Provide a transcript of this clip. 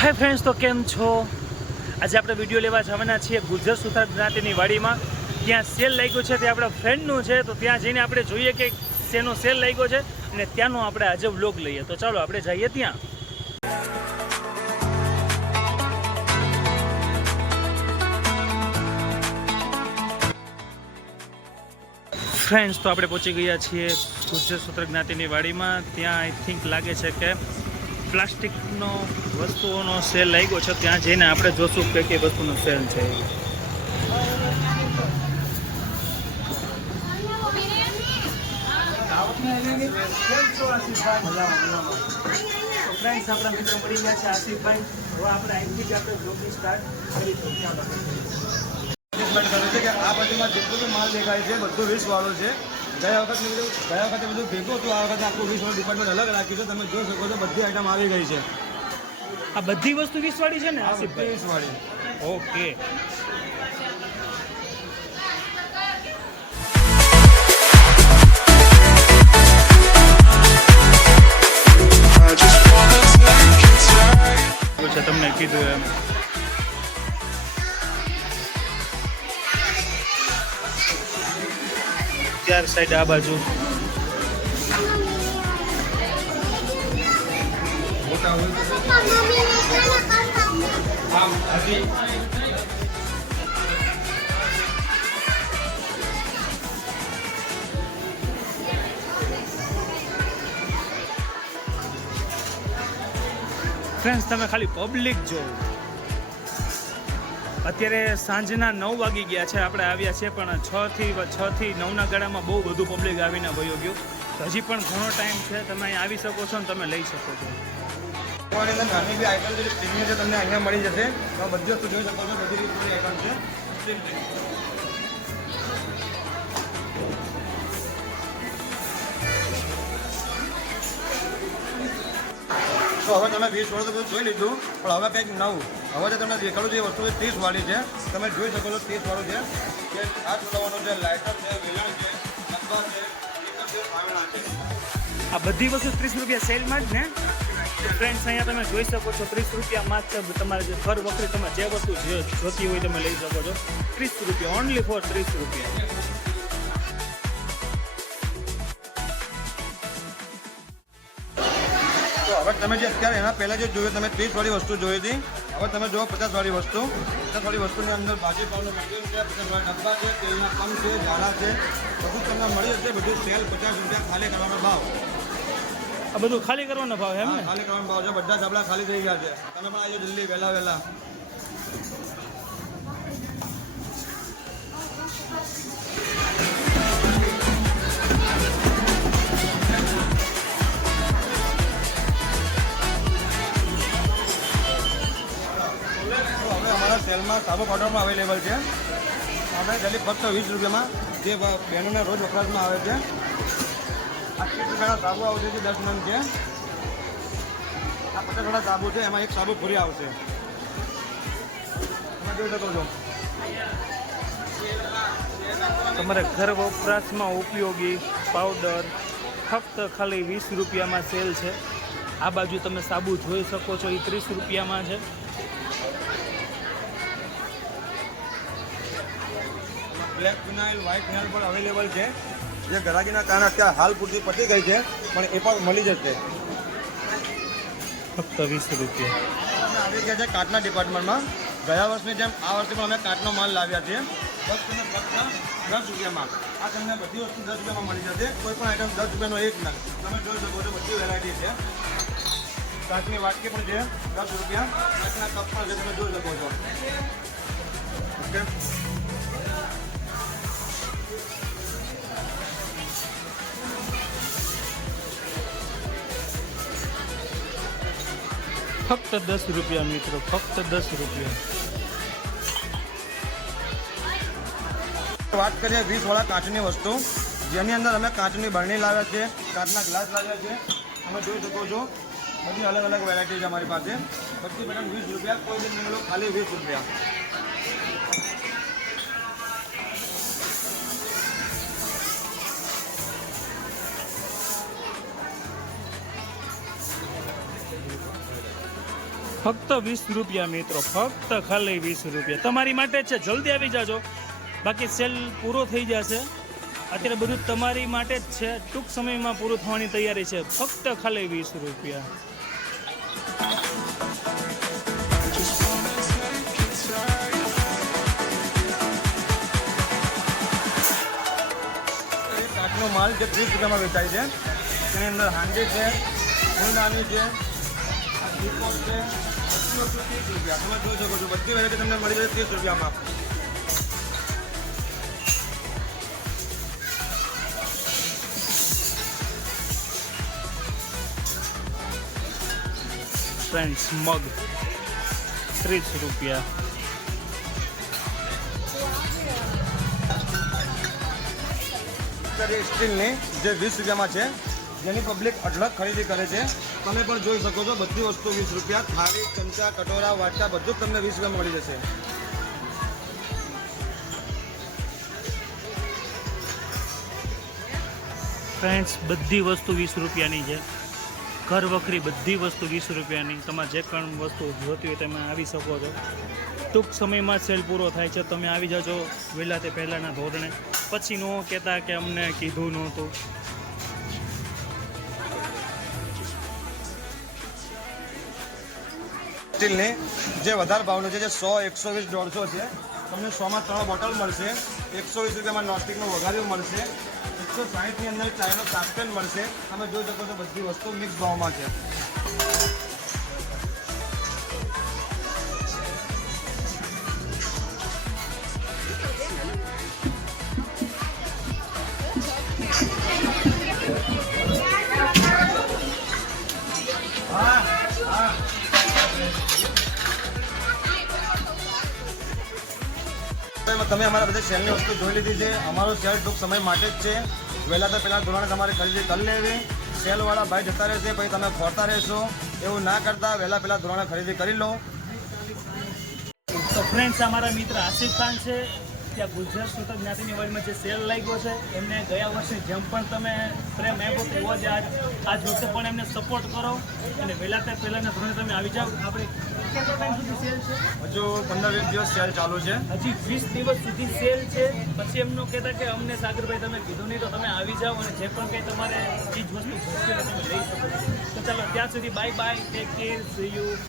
Hi friends, તો કેમ છો? આજે આપણે વિડીયો લેવા જવાના છીએ ગુર્જર સુથાર જ્ઞાતિની વાડીમાં. ત્યાં સેલ લાગ્યો છે, તે આપણા ફ્રેન્ડનું છે, તો ત્યાં જઈને આપણે જોઈએ કે શેનો સેલ લાગ્યો છે અને ત્યાંનો આપણે આજે વ્લોગ લઈએ. તો ચાલો આપણે જઈએ ત્યાં. ફ્રેન્ડ્સ, તો આપણે પહોંચી ગયા છીએ ગુર્જર સુથાર જ્ઞાતિની વાડીમાં. ત્યાં આઈ થિંક લાગે છે કે પ્લાસ્ટિકનો વસ્તુઓનો સેલ લાગ્યો છે. ત્યાં જઈને આપણે જોશું કે કઈ વસ્તુનો સેલ છે. ફ્રેન્ડ્સ, આપણા મિત્રો મળી ગયા છે આસિફભાઈ. હવે આપણે અહીંથી જ આપણે બ્લોગિંગ સ્ટાર્ટ કરીશું. આ બાજુમાં જેટલો બી માલ દેખાય છે બધું 20 વાળો છે. ગયા વખતે બધું ભેગું હતું, આ વખતે આખું 20 વાળું ડિપાર્ટમેન્ટ અલગ રાખ્યું છે. તમે જોઈ શકો છો બધી આઈટમ આવી ગઈ છે. આ બધી વસ્તુ 20 વાળી છે ને આસિફભાઈ? 20 વાળી. ઓકે. તમને કીધું એમ ચાર સાઈડ આ બાજુ ફ્રેન્ડ્સ, તમે ખાલી પબ્લિક જોવો. અત્યારે સાંજના 9 વાગી ગયા છે. આપણે આવ્યા છે પણ 6 થી 9ના ગાળામાં બહુ બધું પબ્લિક આવીને વયો ગયું. તો હજી પણ ઘણો ટાઈમ છે. તમે અહીં આવી શકો છો અને તમે લઈ શકો છો. નાની બી આઈટમ જે પ્રીમિયમ છે તમને અહીંયા મળી જશે. તમે બધી વસ્તુ જોઈ શકો છો. બધી રીતની આઈટમ છે. તો હવે તમે 20 વાળું તો બધું જોઈ લીધું, પણ હવે કંઈક નવું. હવે જે તમને દેખાડું જે વસ્તુ 30 વાળી છે. તમે જોઈ શકો છો 30 વાળું છે. કે આ ચલાવવાનું છે, લાઇટર છે, વેલણ છે, ડબ્બા છે, ફાવડા છે. આ બધી વસ્તુ 30 રૂપિયા સેલમાં જ ને? ફ્રેન્ડ્સ, અહીંયા તમે જોઈ શકો છો 30 રૂપિયામાં જ તમારે જે ઘર વખતે તમે જે વસ્તુ જોતી હોય તમે લઈ શકો છો. 30 રૂપિયા, ઓનલી ફોર 30 રૂપિયા. તો હવે તમે જે અત્યારે એના પહેલાં જે જોયું તમે 30 વાળી વસ્તુ જોઈ હતી. હવે તમે જુઓ 50 વાળી વસ્તુ. 50 વાળી વસ્તુની અંદર ભાજીપાવનું મટીરિયલ છે, 50 વાળા ડબ્બા છે, તેલના પંપ છે, ઝાડા છે, બધું તમને મળી જશે. બધું સેલ 50 રૂપિયા ખાલી કરવાનો ભાવ. આ બધું ખાલી કરવાનો ભાવ એમ ને? ખાલી કરવાનો ભાવ છે. બધા ઝાબડા ખાલી થઈ ગયા છે. તમે પણ આવજો જલ્દી, વહેલા. સેલમાં સાબુ પાવડરમાં અવેલેબલ છે. આપણે જલ્દી ફક્ત 20 રૂપિયામાં જે બહેનોને રોજ વપરાશમાં આવે છે. 80 રૂપિયાનો સાબુ આવશે, જે 10 નંગ છે. આ 50 વાળા સાબુ છે, એમાં એક સાબુ પૂરી આવશે. તમે જોઈ શકો છો. તમારે ઘર વપરાશમાં ઉપયોગી પાવડર ફક્ત ખાલી 20 રૂપિયામાં સેલ છે. આ બાજુ તમે સાબુ જોઈ શકો છો, એ 30 રૂપિયામાં છે. બ્લેક ફિનાઇલ, વ્હાઇટ ફિનાઇલ પણ અવેલેબલ છે. જે ગરાગીના કારણે અત્યારે હાલ પૂરતી પતી ગઈ છે, પણ એ પણ મળી જશે. ફક્ત 20 રૂપિયા. અમે આવી ગયા છે કાચના ડિપાર્ટમેન્ટમાં. ગયા વર્ષની જેમ આ વર્ષે પણ અમે કાચનો માલ લાવ્યા છીએ. બસ તમને ફક્ત 10 રૂપિયામાં. આ તમને બધી વસ્તુ 10 રૂપિયામાં મળી જશે. કોઈ પણ આઈટમ 10 રૂપિયાનો એક નંગ. તમે જોઈ શકો છો બધી વેરાયટી છે. કાચની વાટકી પણ છે 10 રૂપિયા. કાચના કપ પણ છે, તમે જોઈ શકો છો. ઓકે, ફક્ત 10 રૂપિયા મિત્રો, ફક્ત 10 રૂપિયા. વાત કરીએ 20 વાળા કાચની વસ્તુ, જેની અંદર અમે કાચની બરણી લાવ્યા છે, કાચના ગ્લાસ લાવ્યા છે. તમે જોઈ શકો છો બધી અલગ અલગ વેરાયટી છે અમારી પાસે. બધી મેડમ 20 રૂપિયા. કોઈ બી નહીં લો, ખાલી 20 રૂપિયા. ફક્ત 20 રૂપિયા મિત્રો, ફક્ત ખાલી 20 રૂપિયા તમારી માટે જ છે. જલ્દી આવી જાજો, બાકી સેલ પૂરો થઈ જશે. અત્યારે બધું તમારી માટે જ છે, ટૂંક સમયમાં પૂરું થવાની તૈયારી છે. ફક્ત ખાલી 20 રૂપિયા. કાચનો માલ જે 30 રૂપિયામાં વેચાય છે, તેની અંદર હાંડી છે, ફૂલદાની છે, આ ટીપોટ છે, બધી વસ્તુ 30 રૂપિયા. તમે જોઈ શકો છો, બધી વેરાયટી તમને મળી જશે 30 રૂપિયામાં. ફ્રેન્ડ્સ મગ 30 રૂપિયા. સ્ટીલની જે 20 રૂપિયામાં છે, જેની પબ્લિક અઢળક ખરીદી કરે છે. તમે પણ જોઈ શકો છો, બધી વસ્તુ 20 રૂપિયા. થાળી, ચમચા, કટોરા, વાટકા બધું જ તમને 20 રૂપિયામાં મળી જશે. ફ્રેન્ડ્સ બધી વસ્તુ 20 રૂપિયાની છે. ઘર વખરી બધી વસ્તુ 20 રૂપિયાની. તમારે જે પણ વસ્તુ જોતી હોય તમે આવી શકો છો. ટૂંક સમયમાં સેલ પૂરો થાય છે. તમે આવી જાજો વહેલા તે પહેલાંના ધોરણે, પછી ન કહેતા કે અમને કીધું નહોતું. સ્ટીલની જે વધારે ભાવનું છે, જે 100, 120, 150 છે, તમને 100માં 3 બોટલ મળશે. 120 રૂપિયામાં નોનસ્ટિકનું વઘાર્યું મળશે. 160ની અંદર ચાયનો સાસ્પેન મળશે. તમે જોઈ શકો છો, બધી વસ્તુ મિક્સ ભાવમાં છે. તમે અમારા બધા સેલની વસ્તુ જોઈ લીધી છે. અમારો સેલ ટૂંક સમય માટે જ છે. વહેલા તો પહેલાં ધોરણે તમારે ખરીદી કરી લેવી. સેલવાળા ભાઈ જતા રહેશે, પછી તમે ખોરતા રહેશો. એવું ના કરતા વહેલા પહેલાં ધોરણે ખરીદી કરી લો. તો ફ્રેન્ડ્સ અમારા મિત્ર આસિફ ખાન છે, ત્યાં ગુજરાત સૂતક જ્ઞાતિની વાડીમાં જે સેલ લાગ્યો છે, એમને ગયા વર્ષે જેમ પણ તમે પ્રેમ આપ્યો એવો જ આજ વખતે પણ એમને સપોર્ટ કરો અને વહેલા તે પહેલાંના ધોરણે તમે આવી જાઓ. આપણે કેટલો ટાઈમ સુધી સેલ છે? હજુ 15-20 દિવસ સેલ ચાલુ છે. હજી 20 દિવસ સુધી સેલ છે. પછી એમનું કહેતા કે અમને સાગરભાઈ તમે કીધું નહીં, તો તમે આવી જાઓ અને જે પણ કંઈ તમારે ચીજ વસ્તુ જોઈતી હોય તમે લઈ શકો છો. તો ચાલો ત્યાં સુધી bye bye, take care, C you.